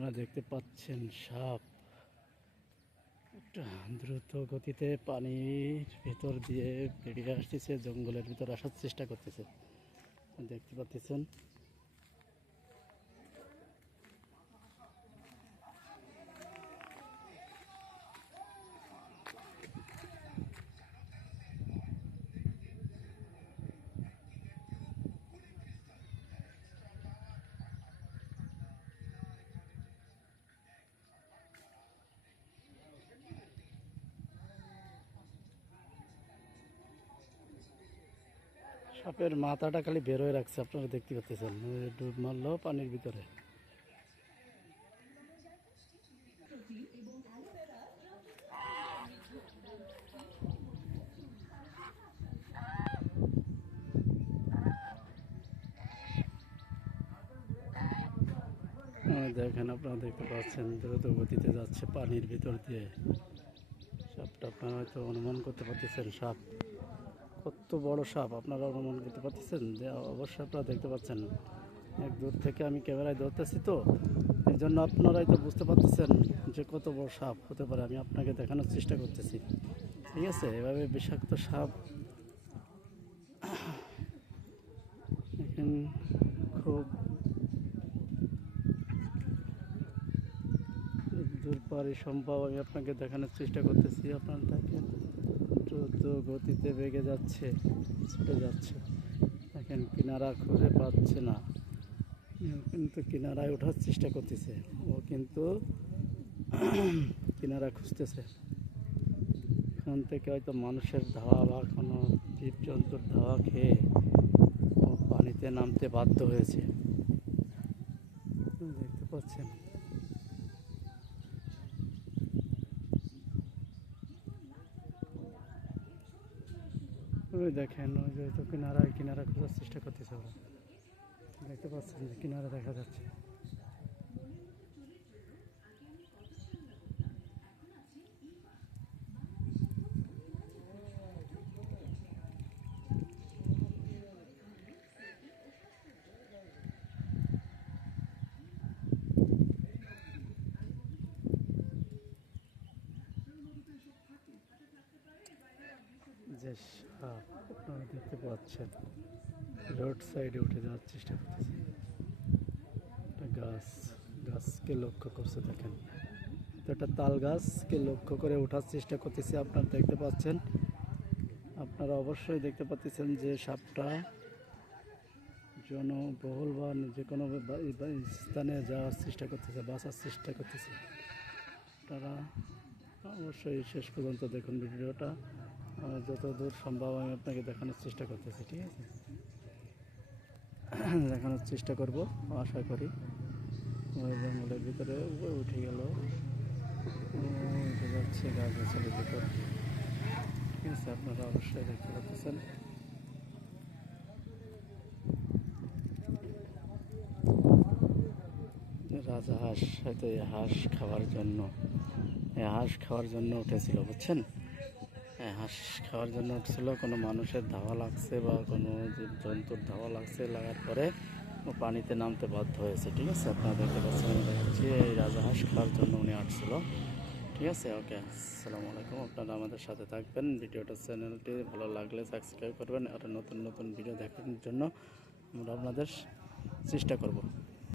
আপনারা দেখতে পাচ্ছেন সাপ। একটা দ্রুত গতিতে পানির ভেতর দিয়ে বেরিয়ে আসতেছে, জঙ্গলের ভিতর আসার চেষ্টা করতেছে। দেখতে পাচ্ছেন সাপের মাথাটা খালি বের হয়ে রাখছে, আপনারা দেখতে পাচ্ছেন। ডুব মারলো পানির ভিতরে। দেখেন, আপনারা দেখতে পাচ্ছেন, দ্রুত গতিতে যাচ্ছে পানির ভিতর দিয়ে। সাপটা আপনারা হয়তো অনুমান করতে পারতেছেন, সাপ। কত বড় সাপ আপনারা অনুমান করতে পারতেছেন? যে অবশ্যই আপনারা দেখতে পাচ্ছেন। এক দূর থেকে আমি ক্যামেরায় ধরতেছি তো। এই জন্য আপনারাই তো বুঝতে পারতেছেন যে কত বড় সাপ হতে পারে। আমি আপনাকে দেখানোর চেষ্টা করতেছি। ঠিক আছে? এভাবে বিষাক্ত সাপ খুব দূর পারি, সম্ভব আমি আপনাকে দেখানোর চেষ্টা করতেছি। আপনারা দেখেন, দ্রুত গতিতে বেগে যাচ্ছে, ছুটে যাচ্ছে। দেখেন, কিনারা খুঁজে পাচ্ছে না। কিন্তু কিনারায় ওঠার চেষ্টা করতেছে। ও কিন্তু কিনারা খুঁজতেছে। এখান থেকে হয়তো মানুষের ধাওয়া বা কোনো জীবজন্তুর ধাওয়া খেয়ে ও পানিতে নামতে বাধ্য হয়েছে। দেখতে পাচ্ছেন? ওই দেখেন, ওই যে তো কিনারায় কিনারা খোঁজার চেষ্টা করতেছে ওরা। দেখতে পাচ্ছেন কিনারা দেখা যাচ্ছে। যে সাপ আপনারা দেখতে পাচ্ছেন। রোড সাইডে উঠে যাওয়ার চেষ্টা করতেছে। একটা গাছ, গাছকে লক্ষ্য করছে, দেখেন। একটা তাল গাছকে লক্ষ্য করে ওঠার চেষ্টা করতেছে, আপনারা দেখতে পাচ্ছেন। আপনারা অবশ্যই দেখতে পাচ্ছেন যে সাপটা জনবহুল বা যে কোনো স্থানে যাওয়ার চেষ্টা করতেছে, বাঁচার চেষ্টা করতেছে। তারা অবশ্যই শেষ পর্যন্ত দেখুন ভিডিওটা। যতদূর সম্ভব আমি আপনাকে দেখানোর চেষ্টা করতেছি, ঠিক আছে? দেখানোর চেষ্টা করব, আশা করি। জঙ্গলের ভিতরে উঠে গেল। উঠে যাচ্ছে, গাছ গাছালির ভিতর। ঠিক আছে, আপনারা অবশ্যই দেখতে পাচ্ছেন। রাজা হাঁস হয়তো এই হাঁস খাওয়ার জন্য, এই হাঁস খাওয়ার জন্য উঠেছিল, বুঝছেন? হাঁস খাওয়ার জন্য উঠছিল কোনো মানুষের ধাওয়া লাগছে বা কোনো জন্তুর ধাওয়া লাগছে, লাগার পরে ও পানিতে নামতে বাধ্য হয়েছে, ঠিক আছে? আমি দেখাচ্ছি, এই রাজা হাঁস খাওয়ার জন্য উনি আসছিল, ঠিক আছে? ওকে, আসসালামু আলাইকুম, আপনারা আমাদের সাথে থাকবেন, ভিডিওটা চ্যানেলটি ভালো লাগলে সাবস্ক্রাইব করবেন আর নতুন নতুন ভিডিও দেখার জন্য আমরা আপনাদের চেষ্টা করব।